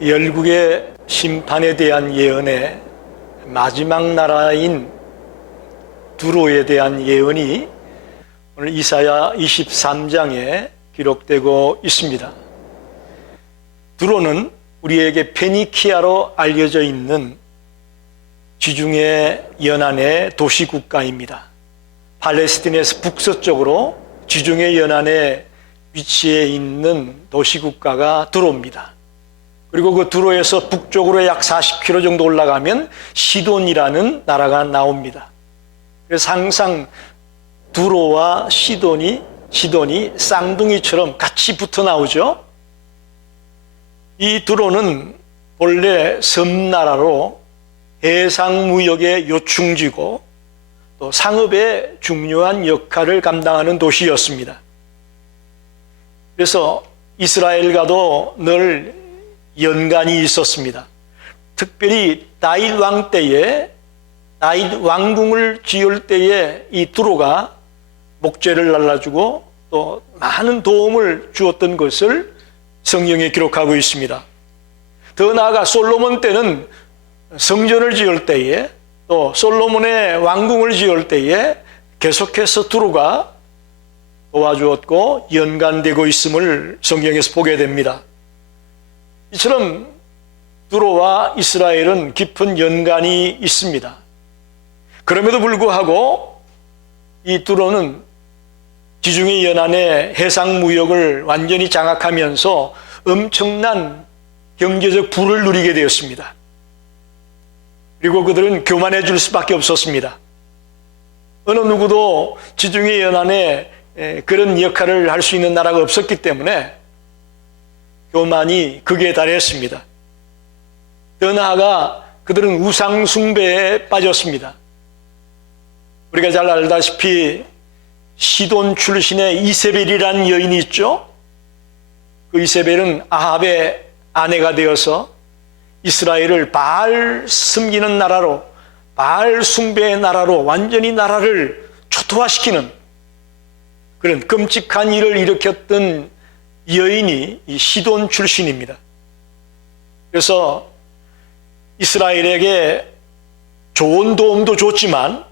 열국의 심판에 대한 예언에 마지막 나라인 두로에 대한 예언이 오늘 이사야 23장에 기록되고 있습니다. 두로는 우리에게 페니키아로 알려져 있는 지중해 연안의 도시국가입니다. 팔레스틴에서 북서쪽으로 지중해 연안에 위치해 있는 도시국가가 두로입니다. 그리고 그 두로에서 북쪽으로 약 40km 정도 올라가면 시돈이라는 나라가 나옵니다. 그래서 항상 두로와 시돈이 쌍둥이처럼 같이 붙어 나오죠. 이 두로는 본래 섬나라로 해상무역의 요충지고 또 상업의 중요한 역할을 감당하는 도시였습니다. 그래서 이스라엘과도 늘 연관이 있었습니다. 특별히 다윗 왕 때에 다윗 왕궁을 지을 때에 이 두로가 목재를 날라주고 또 많은 도움을 주었던 것을 성경에 기록하고 있습니다. 더 나아가 솔로몬 때는 성전을 지을 때에 또 솔로몬의 왕궁을 지을 때에 계속해서 두로가 도와주었고 연관되고 있음을 성경에서 보게 됩니다. 이처럼 두로와 이스라엘은 깊은 연관이 있습니다. 그럼에도 불구하고 이 두로는 지중해 연안의 해상 무역을 완전히 장악하면서 엄청난 경제적 부를 누리게 되었습니다. 그리고 그들은 교만해질 수밖에 없었습니다. 어느 누구도 지중해 연안에 그런 역할을 할 수 있는 나라가 없었기 때문에 교만이 극에 달했습니다. 더 나아가 그들은 우상 숭배에 빠졌습니다. 우리가 잘 알다시피 시돈 출신의 이세벨이라는 여인이 있죠. 그 이세벨은 아합의 아내가 되어서 이스라엘을 바알 섬기는 나라로, 바알 숭배의 나라로 완전히 나라를 초토화시키는 그런 끔찍한 일을 일으켰던 여인이 이 시돈 출신입니다. 그래서 이스라엘에게 좋은 도움도 줬지만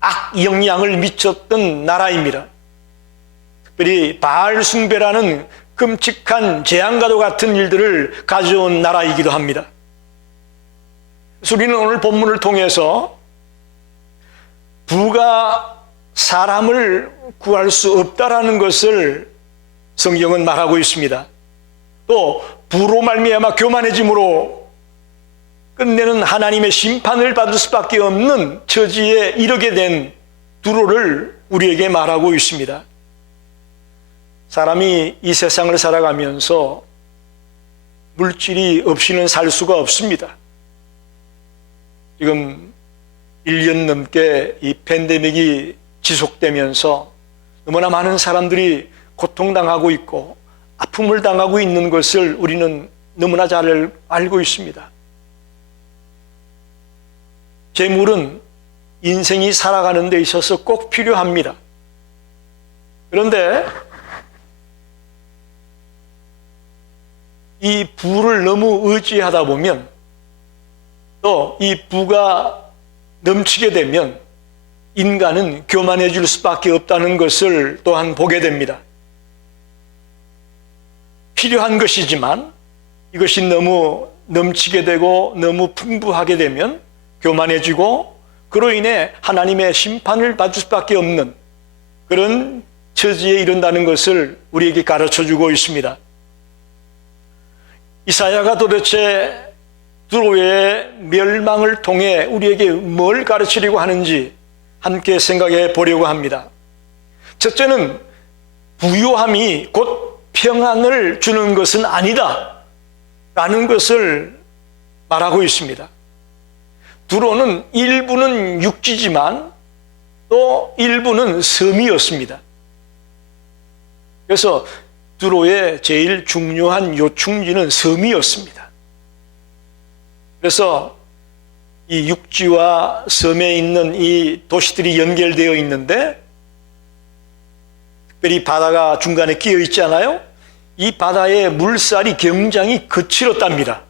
악 영향을 미쳤던 나라입니다. 특별히 바알 숭배라는 끔찍한 재앙과도 같은 일들을 가져온 나라이기도 합니다. 그래서 우리는 오늘 본문을 통해서 부가 사람을 구할 수 없다라는 것을 성경은 말하고 있습니다. 또 부로 말미암아 교만해짐으로 끝내는 하나님의 심판을 받을 수밖에 없는 처지에 이르게 된 두로를 우리에게 말하고 있습니다. 사람이 이 세상을 살아가면서 물질이 없이는 살 수가 없습니다. 지금 1년 넘게 이 팬데믹이 지속되면서 너무나 많은 사람들이 고통당하고 있고 아픔을 당하고 있는 것을 우리는 너무나 잘 알고 있습니다. 재물은 인생이 살아가는 데 있어서 꼭 필요합니다. 그런데 이 부를 너무 의지하다 보면 또 이 부가 넘치게 되면 인간은 교만해질 수밖에 없다는 것을 또한 보게 됩니다. 필요한 것이지만 이것이 너무 넘치게 되고 너무 풍부하게 되면 교만해지고 그로 인해 하나님의 심판을 받을 수밖에 없는 그런 처지에 이른다는 것을 우리에게 가르쳐주고 있습니다. 이사야가 도대체 두로의 멸망을 통해 우리에게 뭘 가르치려고 하는지 함께 생각해 보려고 합니다. 첫째는 부요함이 곧 평안을 주는 것은 아니다 라는 것을 말하고 있습니다. 두로는 일부는 육지지만 또 일부는 섬이었습니다. 그래서 두로의 제일 중요한 요충지는 섬이었습니다. 그래서 이 육지와 섬에 있는 이 도시들이 연결되어 있는데 특별히 바다가 중간에 끼어 있잖아요. 이 바다의 물살이 굉장히 거칠었답니다.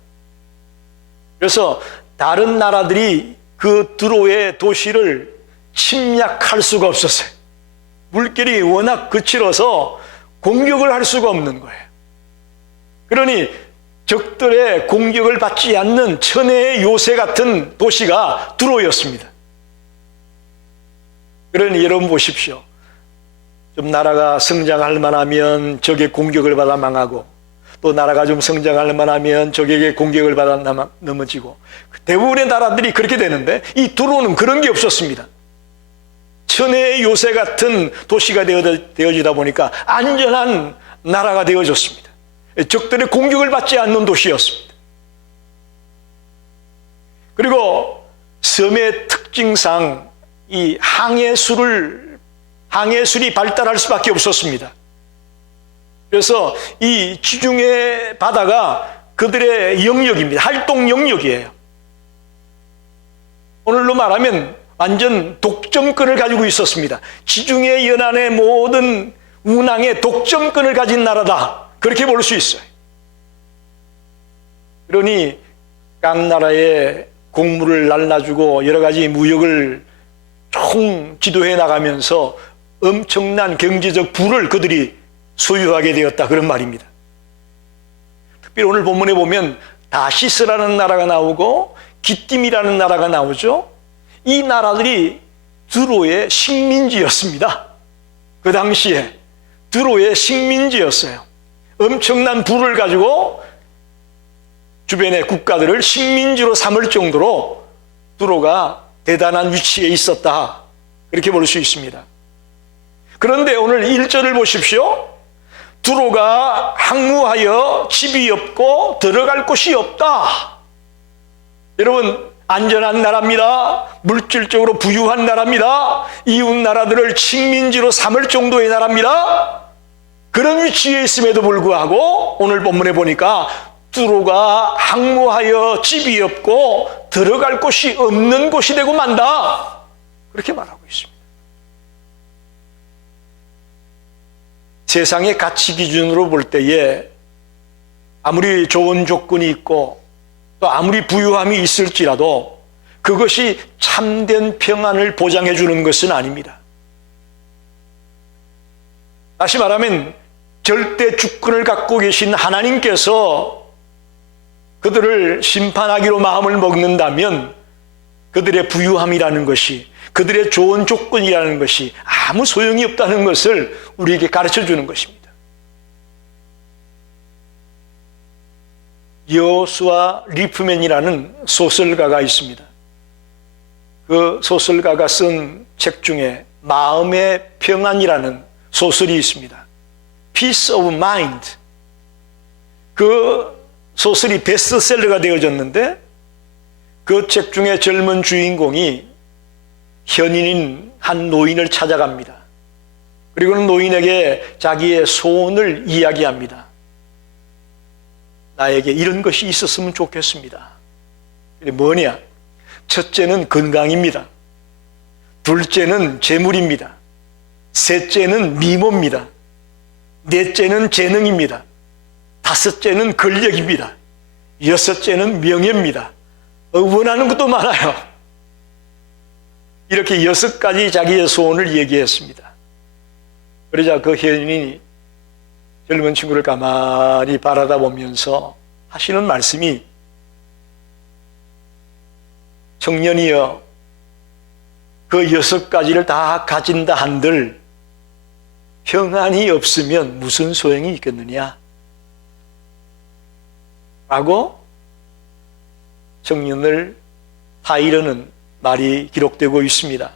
그래서 다른 나라들이 그 두로의 도시를 침략할 수가 없었어요. 물결이 워낙 거칠어서 공격을 할 수가 없는 거예요. 그러니 적들의 공격을 받지 않는 천혜의 요새 같은 도시가 두로였습니다. 그러니 여러분 보십시오. 좀 나라가 성장할 만하면 적의 공격을 받아 망하고, 또 나라가 좀 성장할 만하면 적에게 공격을 받아 넘어지고, 대부분의 나라들이 그렇게 되는데 이 두로는 그런 게 없었습니다. 천혜의 요새 같은 도시가 되어지다 보니까 안전한 나라가 되어졌습니다. 적들의 공격을 받지 않는 도시였습니다. 그리고 섬의 특징상 이 항해술이 발달할 수밖에 없었습니다. 그래서 이 지중해 바다가 그들의 영역입니다. 활동 영역이에요. 오늘로 말하면 완전 독점권을 가지고 있었습니다. 지중해 연안의 모든 운항의 독점권을 가진 나라다, 그렇게 볼 수 있어요. 그러니 각 나라의 곡물을 날라주고 여러 가지 무역을 총 지도해 나가면서 엄청난 경제적 부를 그들이 소유하게 되었다, 그런 말입니다. 특별히 오늘 본문에 보면 다시스라는 나라가 나오고 기띔이라는 나라가 나오죠. 이 나라들이 두로의 식민지였습니다. 그 당시에 두로의 식민지였어요. 엄청난 부를 가지고 주변의 국가들을 식민지로 삼을 정도로 두로가 대단한 위치에 있었다, 그렇게 볼 수 있습니다. 그런데 오늘 1절을 보십시오. 두로가 항무하여 집이 없고 들어갈 곳이 없다. 여러분, 안전한 나라입니다. 물질적으로 부유한 나라입니다. 이웃 나라들을 식민지로 삼을 정도의 나라입니다. 그런 위치에 있음에도 불구하고 오늘 본문에 보니까 두로가 항무하여 집이 없고 들어갈 곳이 없는 곳이 되고 만다, 그렇게 말하고 있습니다. 세상의 가치 기준으로 볼 때에 아무리 좋은 조건이 있고 또 아무리 부유함이 있을지라도 그것이 참된 평안을 보장해 주는 것은 아닙니다. 다시 말하면 절대 주권을 갖고 계신 하나님께서 그들을 심판하기로 마음을 먹는다면 그들의 부유함이라는 것이, 그들의 좋은 조건이라는 것이 아무 소용이 없다는 것을 우리에게 가르쳐 주는 것입니다. 여호수아 리프맨이라는 소설가가 있습니다. 그 소설가가 쓴 책 중에 마음의 평안이라는 소설이 있습니다. Peace of Mind. 그 소설이 베스트셀러가 되어졌는데 그 책 중에 젊은 주인공이 현인인 한 노인을 찾아갑니다. 그리고는 노인에게 자기의 소원을 이야기합니다. 나에게 이런 것이 있었으면 좋겠습니다. 뭐냐? 첫째는 건강입니다. 둘째는 재물입니다. 셋째는 미모입니다. 넷째는 재능입니다. 다섯째는 권력입니다. 여섯째는 명예입니다. 원하는 것도 많아요. 이렇게 6가지 자기의 소원을 얘기했습니다. 그러자 그 현인이 젊은 친구를 가만히 바라다 보면서 하시는 말씀이, 청년이여, 그 6가지를 다 가진다 한들 평안이 없으면 무슨 소용이 있겠느냐? 라고 청년을 타이르는 말이 기록되고 있습니다.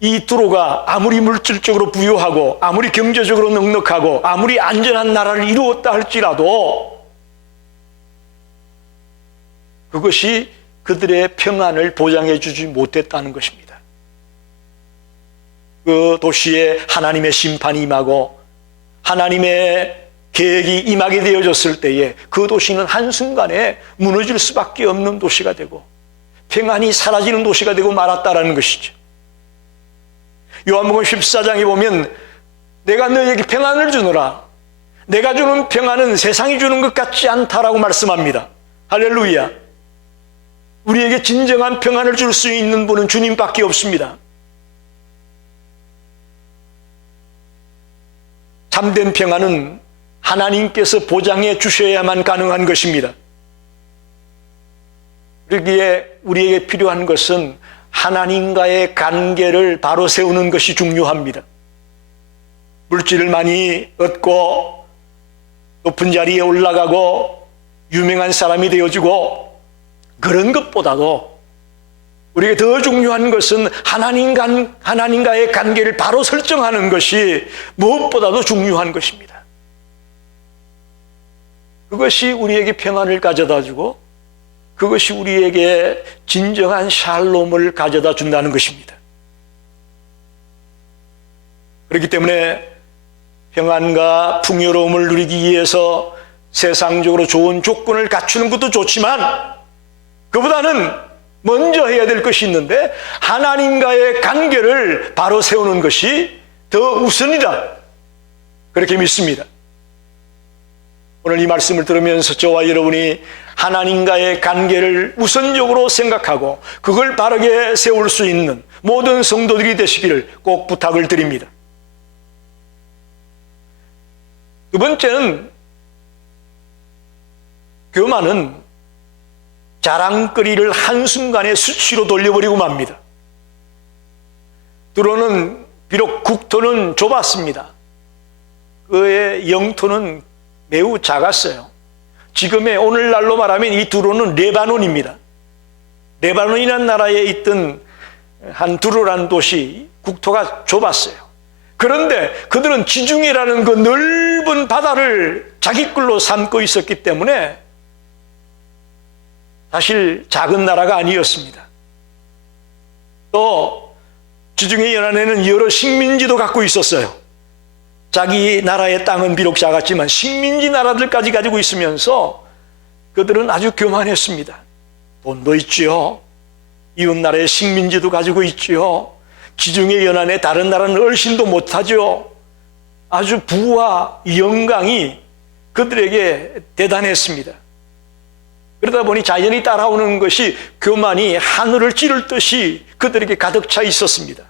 이 두로가 아무리 물질적으로 부유하고 아무리 경제적으로 넉넉하고 아무리 안전한 나라를 이루었다 할지라도 그것이 그들의 평안을 보장해 주지 못했다는 것입니다. 그 도시에 하나님의 심판이 임하고 하나님의 계획이 임하게 되어졌을 때에 그 도시는 한순간에 무너질 수밖에 없는 도시가 되고 평안이 사라지는 도시가 되고 말았다라는 것이죠. 요한복음 14장에 보면 내가 너에게 평안을 주노라. 내가 주는 평안은 세상이 주는 것 같지 않다라고 말씀합니다. 할렐루야. 우리에게 진정한 평안을 줄 수 있는 분은 주님밖에 없습니다. 참된 평안은 하나님께서 보장해 주셔야만 가능한 것입니다. 그러기에 우리에게 필요한 것은 하나님과의 관계를 바로 세우는 것이 중요합니다. 물질을 많이 얻고 높은 자리에 올라가고 유명한 사람이 되어지고 그런 것보다도 우리에게 더 중요한 것은 하나님과의 관계를 바로 설정하는 것이 무엇보다도 중요한 것입니다. 그것이 우리에게 평안을 가져다 주고 그것이 우리에게 진정한 샬롬을 가져다 준다는 것입니다. 그렇기 때문에 평안과 풍요로움을 누리기 위해서 세상적으로 좋은 조건을 갖추는 것도 좋지만 그보다는 먼저 해야 될 것이 있는데 하나님과의 관계를 바로 세우는 것이 더 우선이다. 그렇게 믿습니다. 오늘 이 말씀을 들으면서 저와 여러분이 하나님과의 관계를 우선적으로 생각하고 그걸 바르게 세울 수 있는 모든 성도들이 되시기를 꼭 부탁을 드립니다. 두 번째는 교만은 자랑거리를 한순간에 수치로 돌려버리고 맙니다. 두로는 비록 국토는 좁았습니다. 그의 영토는 매우 작았어요. 지금의 오늘날로 말하면 이 두로는 레바논입니다. 레바논이라는 나라에 있던 한 두로라는 도시, 국토가 좁았어요. 그런데 그들은 지중해라는 그 넓은 바다를 자기 걸로 삼고 있었기 때문에 사실 작은 나라가 아니었습니다. 또 지중해 연안에는 여러 식민지도 갖고 있었어요. 자기 나라의 땅은 비록 작았지만 식민지 나라들까지 가지고 있으면서 그들은 아주 교만했습니다. 돈도 있지요. 이웃 나라의 식민지도 가지고 있지요. 지중해 연안의 다른 나라는 얼씬도 못하죠. 아주 부와 영광이 그들에게 대단했습니다. 그러다 보니 자연이 따라오는 것이 교만이 하늘을 찌를 듯이 그들에게 가득 차 있었습니다.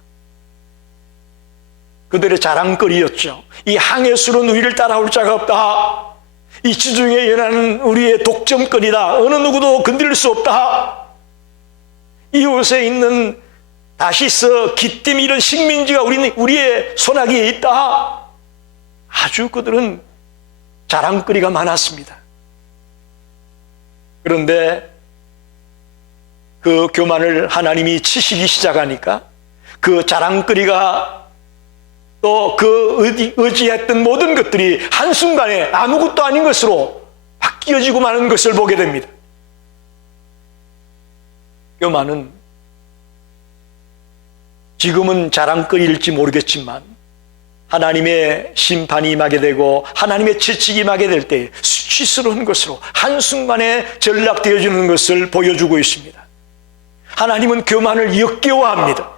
그들의 자랑거리였죠. 이 항해술은 우리를 따라올 자가 없다. 이 지중해 연안은 우리의 독점거리다. 어느 누구도 건드릴 수 없다. 이곳에 있는 다시스, 기띔 이런 식민지가 우리의 손아귀에 있다. 아주 그들은 자랑거리가 많았습니다. 그런데 그 교만을 하나님이 치시기 시작하니까 그 자랑거리가 또 그 의지했던 모든 것들이 한순간에 아무것도 아닌 것으로 바뀌어지고 마는 것을 보게 됩니다. 교만은 지금은 자랑거리일지 모르겠지만 하나님의 심판이 임하게 되고 하나님의 채찍이 임하게 될 때 수치스러운 것으로 한순간에 전락되어지는 것을 보여주고 있습니다. 하나님은 교만을 역겨워합니다.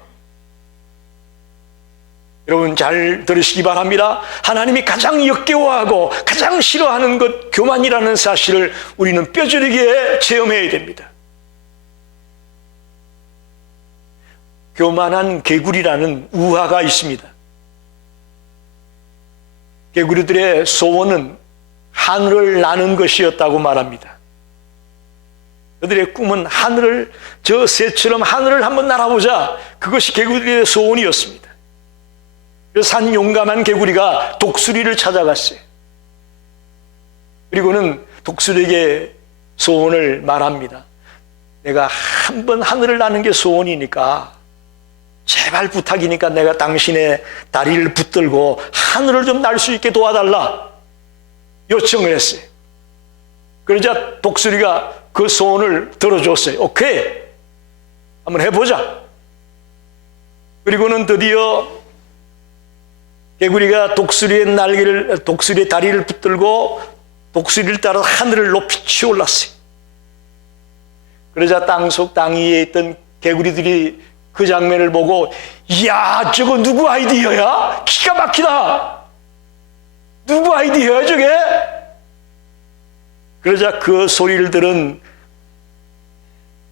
여러분 잘 들으시기 바랍니다. 하나님이 가장 역겨워하고 가장 싫어하는 것 교만이라는 사실을 우리는 뼈저리게 체험해야 됩니다. 교만한 개구리라는 우화가 있습니다. 개구리들의 소원은 하늘을 나는 것이었다고 말합니다. 그들의 꿈은 하늘을, 저 새처럼 하늘을 한번 날아보자. 그것이 개구리의 소원이었습니다. 그래서 한 용감한 개구리가 독수리를 찾아갔어요. 그리고는 독수리에게 소원을 말합니다. 내가 한번 하늘을 나는 게 소원이니까 제발 부탁이니까 내가 당신의 다리를 붙들고 하늘을 좀 날 수 있게 도와달라 요청을 했어요. 그러자 독수리가 그 소원을 들어줬어요. 오케이, 한번 해보자. 그리고는 드디어 개구리가 독수리의 다리를 붙들고 독수리를 따라 하늘을 높이 치올랐어요. 그러자 땅속 땅 위에 있던 개구리들이 그 장면을 보고, 이야, 저거 누구 아이디어야? 기가 막히다. 아이디어야 저게? 그러자 그 소리를 들은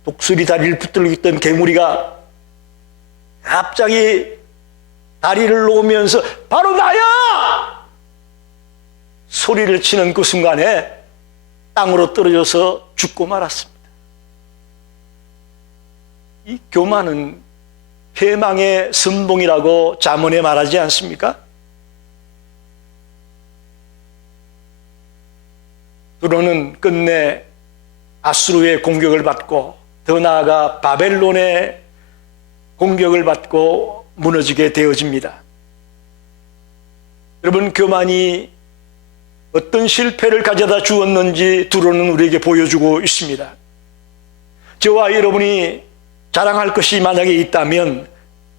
독수리 다리를 붙들고 있던 개구리가 갑자기 다리를 놓으면서 바로 나야! 소리를 치는 그 순간에 땅으로 떨어져서 죽고 말았습니다. 이 교만은 패망의 선봉이라고 잠언에 말하지 않습니까? 두로는 끝내 아수르의 공격을 받고 더 나아가 바벨론의 공격을 받고 무너지게 되어집니다. 여러분, 교만이 어떤 실패를 가져다 주었는지 두로는 우리에게 보여주고 있습니다. 저와 여러분이 자랑할 것이 만약에 있다면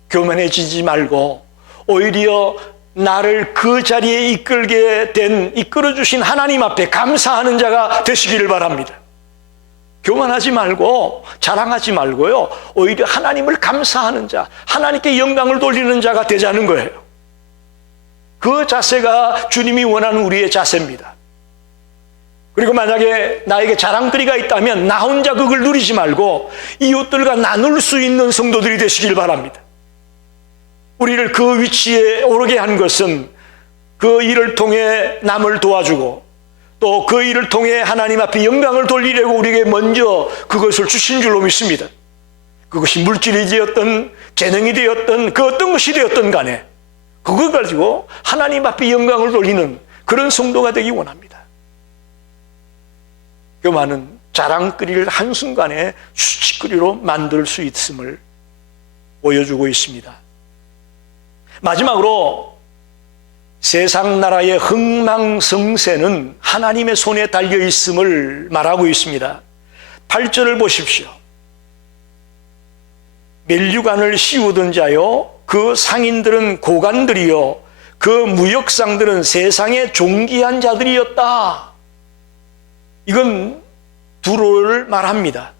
교만해지지 말고 오히려 나를 그 자리에 이끌어주신 하나님 앞에 감사하는 자가 되시기를 바랍니다. 교만하지 말고 자랑하지 말고요, 오히려 하나님을 감사하는 자, 하나님께 영광을 돌리는 자가 되자는 거예요. 그 자세가 주님이 원하는 우리의 자세입니다. 그리고 만약에 나에게 자랑거리가 있다면 나 혼자 그걸 누리지 말고 이웃들과 나눌 수 있는 성도들이 되시길 바랍니다. 우리를 그 위치에 오르게 한 것은 그 일을 통해 남을 도와주고 또 그 일을 통해 하나님 앞에 영광을 돌리려고 우리에게 먼저 그것을 주신 줄로 믿습니다. 그것이 물질이 되었든 재능이 되었든 그 어떤 것이 되었든 간에 그걸 가지고 하나님 앞에 영광을 돌리는 그런 성도가 되기 원합니다. 교만은 자랑거리를 한순간에 수치거리로 만들 수 있음을 보여주고 있습니다. 마지막으로 세상 나라의 흥망성쇠는 하나님의 손에 달려 있음을 말하고 있습니다. 8절을 보십시오. 면류관을 씌우던 자요, 그 상인들은 고관들이요, 그 무역상들은 세상의 존귀한 자들이었다. 이건 두로를 말합니다.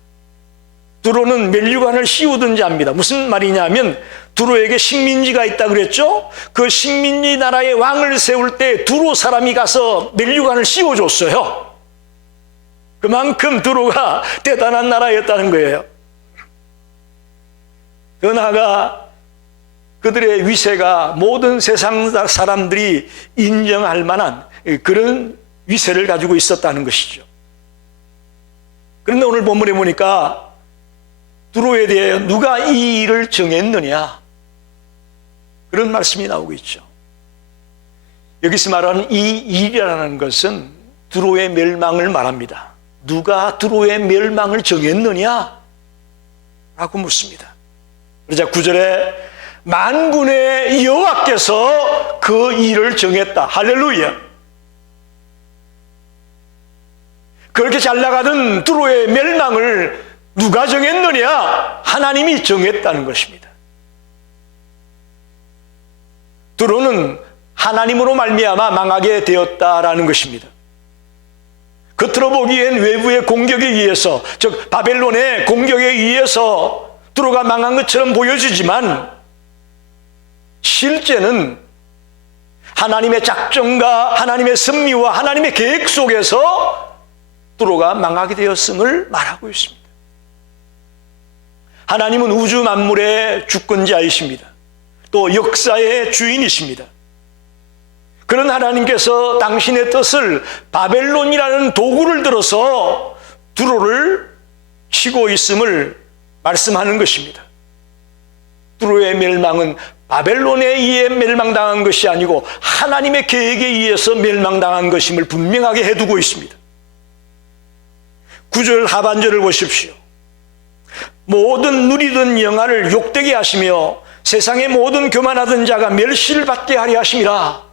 두로는 면류관을 씌우던 자입니다. 무슨 말이냐면 두로에게 식민지가 있다 그랬죠? 그 식민지 나라의 왕을 세울 때 두로 사람이 가서 면류관을 씌워줬어요. 그만큼 두로가 대단한 나라였다는 거예요. 더 나아가 그들의 위세가 모든 세상 사람들이 인정할 만한 그런 위세를 가지고 있었다는 것이죠. 그런데 오늘 본문에 보니까 두로에 대해 누가 이 일을 정했느냐, 그런 말씀이 나오고 있죠. 여기서 말하는 이 일이라는 것은 두로의 멸망을 말합니다. 누가 두로의 멸망을 정했느냐? 라고 묻습니다. 그러자 9절에 만군의 여호와께서 그 일을 정했다. 할렐루야. 그렇게 잘 나가던 두로의 멸망을 누가 정했느냐? 하나님이 정했다는 것입니다. 두로는 하나님으로 말미암아 망하게 되었다라는 것입니다. 겉으로 보기엔 외부의 공격에 의해서, 즉 바벨론의 공격에 의해서 두로가 망한 것처럼 보여지지만 실제는 하나님의 작정과 하나님의 섭리와 하나님의 계획 속에서 두로가 망하게 되었음을 말하고 있습니다. 하나님은 우주 만물의 주권자이십니다. 또 역사의 주인이십니다. 그런 하나님께서 당신의 뜻을 바벨론이라는 도구를 들어서 두로를 치고 있음을 말씀하는 것입니다. 두로의 멸망은 바벨론에 의해 멸망당한 것이 아니고 하나님의 계획에 의해서 멸망당한 것임을 분명하게 해두고 있습니다. 9절 하반절을 보십시오. 모든 누리던 영화를 욕되게 하시며 세상의 모든 교만하던 자가 멸시를 받게 하려 하심이라.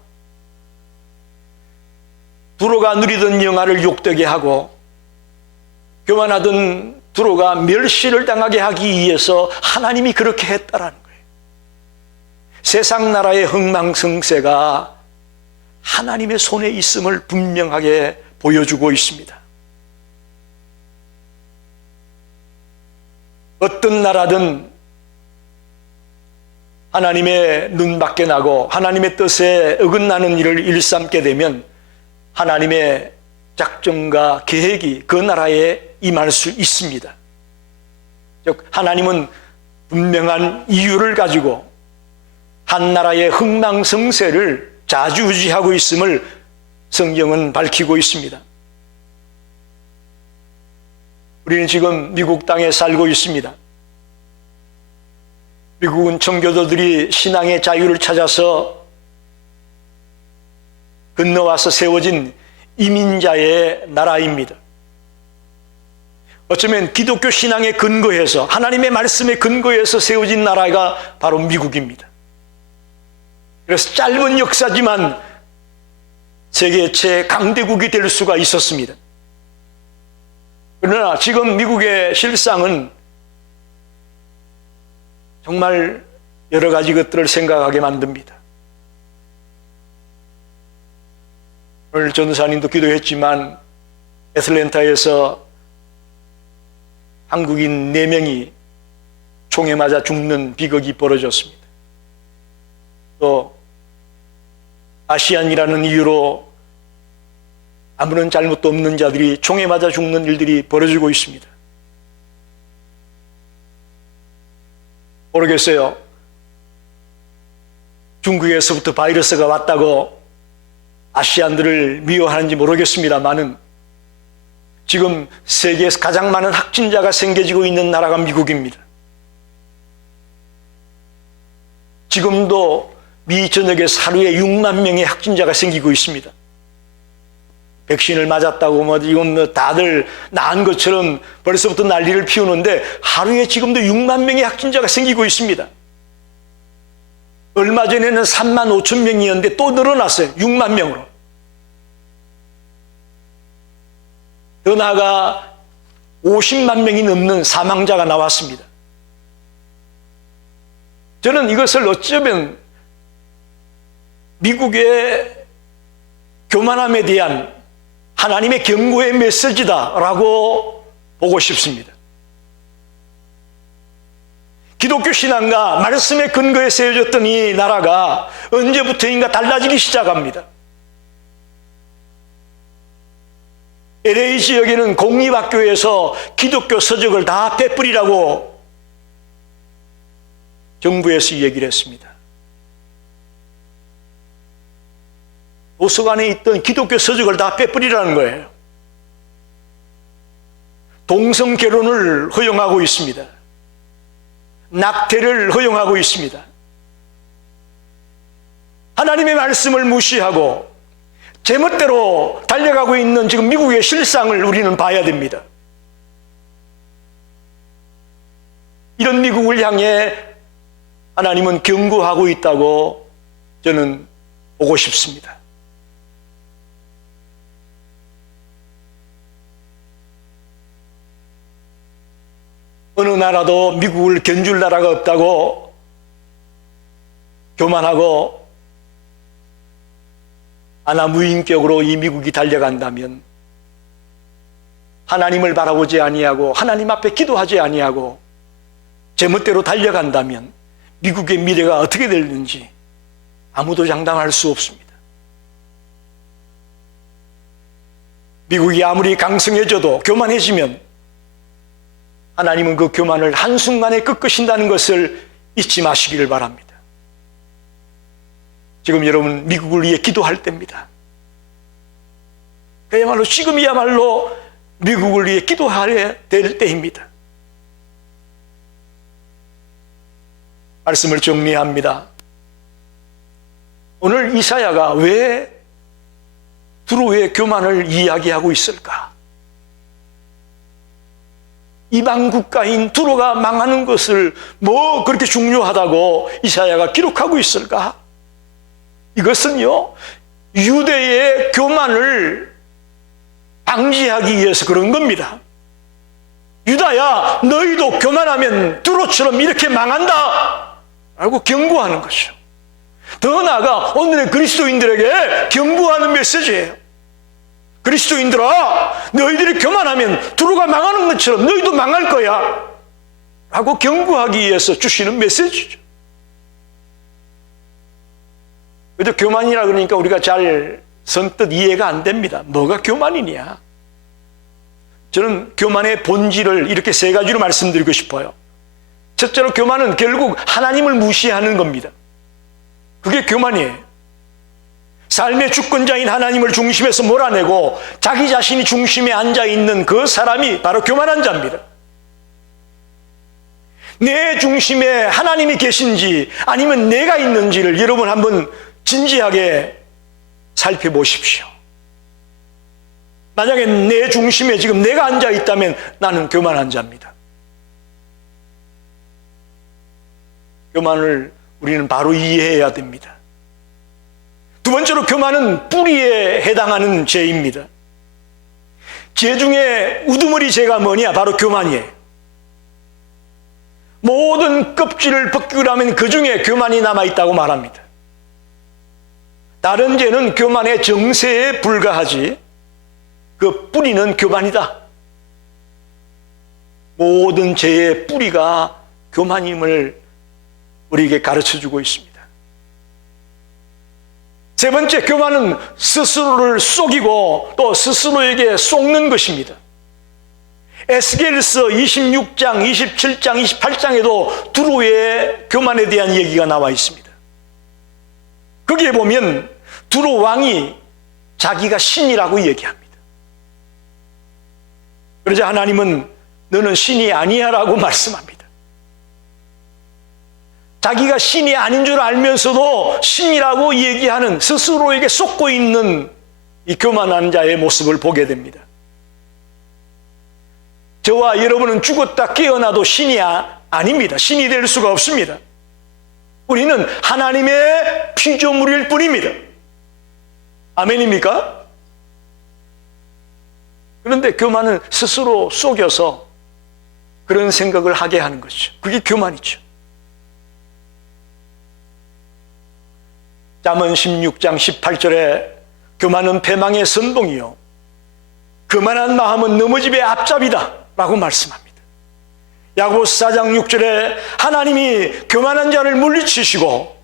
두로가 누리던 영화를 욕되게 하고 교만하던 두로가 멸시를 당하게 하기 위해서 하나님이 그렇게 했다라는 거예요. 세상 나라의 흥망성쇠가 하나님의 손에 있음을 분명하게 보여주고 있습니다. 어떤 나라든 하나님의 눈 밖에 나고 하나님의 뜻에 어긋나는 일을 일삼게 되면 하나님의 작정과 계획이 그 나라에 임할 수 있습니다. 즉 하나님은 분명한 이유를 가지고 한 나라의 흥망성쇠를 좌지우지하고 있음을 성경은 밝히고 있습니다. 우리는 지금 미국 땅에 살고 있습니다. 미국은 청교도들이 신앙의 자유를 찾아서 건너와서 세워진 이민자의 나라입니다. 어쩌면 기독교 신앙에 근거해서 하나님의 말씀에 근거해서 세워진 나라가 바로 미국입니다. 그래서 짧은 역사지만 세계 최강대국이 될 수가 있었습니다. 그러나 지금 미국의 실상은 정말 여러 가지 것들을 생각하게 만듭니다. 오늘 전도사님도 기도했지만 애틀랜타에서 한국인 4명이 총에 맞아 죽는 비극이 벌어졌습니다. 또 아시안이라는 이유로 아무런 잘못도 없는 자들이 총에 맞아 죽는 일들이 벌어지고 있습니다. 모르겠어요. 중국에서부터 바이러스가 왔다고 아시안들을 미워하는지 모르겠습니다만은 지금 세계에서 가장 많은 확진자가 생겨지고 있는 나라가 미국입니다. 지금도 미 전역에서 하루에 6만 명의 확진자가 생기고 있습니다. 백신을 맞았다고 지금 다들 나은 것처럼 벌써부터 난리를 피우는데 하루에 지금도 6만 명의 확진자가 생기고 있습니다. 얼마 전에는 3만 5천 명이었는데 또 늘어났어요. 6만 명으로. 더 나아가 50만 명이 넘는 사망자가 나왔습니다. 저는 이것을 어쩌면 미국의 교만함에 대한 하나님의 경고의 메시지다라고 보고 싶습니다. 기독교 신앙과 말씀의 근거에 세워졌던 이 나라가 언제부터인가 달라지기 시작합니다. LA 지역에는 공립학교에서 기독교 서적을 다 빼뿌리라고 정부에서 얘기를 했습니다. 도서관에 있던 기독교 서적을 다 빼뿌리라는 거예요. 동성 결혼을 허용하고 있습니다. 낙태를 허용하고 있습니다. 하나님의 말씀을 무시하고 제멋대로 달려가고 있는 지금 미국의 실상을 우리는 봐야 됩니다. 이런 미국을 향해 하나님은 경고하고 있다고 저는 보고 싶습니다. 어느 나라도 미국을 견줄 나라가 없다고 교만하고 아나무인격으로 이 미국이 달려간다면 하나님을 바라보지 아니하고 하나님 앞에 기도하지 아니하고 제멋대로 달려간다면 미국의 미래가 어떻게 될는지 아무도 장담할 수 없습니다. 미국이 아무리 강성해져도 교만해지면 하나님은 그 교만을 한순간에 꺾으신다는 것을 잊지 마시기를 바랍니다. 지금 여러분 미국을 위해 기도할 때입니다. 그야말로 지금이야말로 미국을 위해 기도해야 될 때입니다. 말씀을 정리합니다. 오늘 이사야가 왜 두로의 교만을 이야기하고 있을까? 이방 국가인 두로가 망하는 것을 뭐 그렇게 중요하다고 이사야가 기록하고 있을까? 이것은요, 유대의 교만을 방지하기 위해서 그런 겁니다. 유다야, 너희도 교만하면 두로처럼 이렇게 망한다! 라고 경고하는 것이죠. 더 나아가 오늘의 그리스도인들에게 경고하는 메시지예요. 그리스도인들아, 너희들이 교만하면 두로가 망하는 것처럼 너희도 망할 거야 라고 경고하기 위해서 주시는 메시지죠. 그래도 교만이라 그러니까 우리가 잘 선뜻 이해가 안 됩니다. 뭐가 교만이냐? 저는 교만의 본질을 이렇게 세 가지로 말씀드리고 싶어요. 첫째로 교만은 결국 하나님을 무시하는 겁니다. 그게 교만이에요. 삶의 주권자인 하나님을 중심에서 몰아내고 자기 자신이 중심에 앉아있는 그 사람이 바로 교만한 자입니다. 내 중심에 하나님이 계신지 아니면 내가 있는지를 여러분 한번 진지하게 살펴보십시오. 만약에 내 중심에 지금 내가 앉아있다면 나는 교만한 자입니다. 교만을 우리는 바로 이해해야 됩니다. 두 번째로 교만은 뿌리에 해당하는 죄입니다. 죄 중에 우두머리 죄가 뭐냐? 바로 교만이에요. 모든 껍질을 벗기고 나면 그 중에 교만이 남아있다고 말합니다. 다른 죄는 교만의 정세에 불과하지 그 뿌리는 교만이다. 모든 죄의 뿌리가 교만임을 우리에게 가르쳐주고 있습니다. 세 번째, 교만은 스스로를 속이고 또 스스로에게 속는 것입니다. 에스겔서 26장, 27장, 28장에도 두로의 교만에 대한 얘기가 나와 있습니다. 거기에 보면 두로 왕이 자기가 신이라고 얘기합니다. 그러자 하나님은 너는 신이 아니야 라고 말씀합니다. 자기가 신이 아닌 줄 알면서도 신이라고 얘기하는 스스로에게 속고 있는 이 교만한 자의 모습을 보게 됩니다. 저와 여러분은 죽었다 깨어나도 신이 아닙니다. 신이 될 수가 없습니다. 우리는 하나님의 피조물일 뿐입니다. 아멘입니까? 그런데 교만은 스스로 속여서 그런 생각을 하게 하는 것이죠. 그게 교만이죠. 잠언 16장 18절에 교만은 패망의 선봉이요 교만한 마음은 넘어집의 앞잡이다 라고 말씀합니다. 야고보서 4장 6절에 하나님이 교만한 자를 물리치시고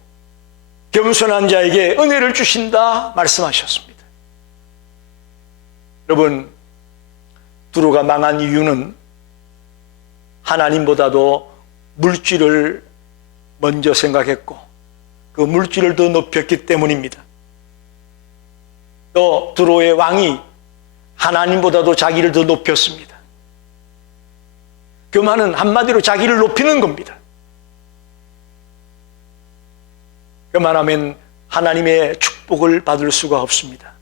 겸손한 자에게 은혜를 주신다 말씀하셨습니다. 여러분, 두로가 망한 이유는 하나님보다도 물질을 먼저 생각했고 그 물질을 더 높였기 때문입니다. 또 두로의 왕이 하나님보다도 자기를 더 높였습니다. 교만은 한마디로 자기를 높이는 겁니다. 교만하면 하나님의 축복을 받을 수가 없습니다.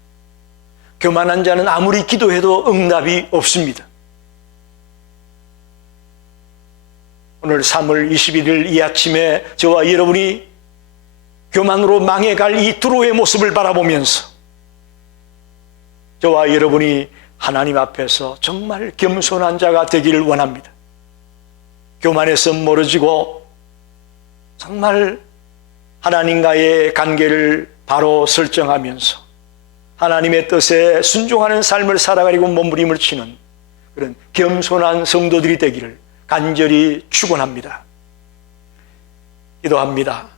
교만한 자는 아무리 기도해도 응답이 없습니다. 오늘 3월 21일 이 아침에 저와 여러분이 교만으로 망해갈 이 두로의 모습을 바라보면서 저와 여러분이 하나님 앞에서 정말 겸손한 자가 되기를 원합니다. 교만에서 멀어지고 정말 하나님과의 관계를 바로 설정하면서 하나님의 뜻에 순종하는 삶을 살아가려고 몸부림을 치는 그런 겸손한 성도들이 되기를 간절히 축원합니다. 기도합니다.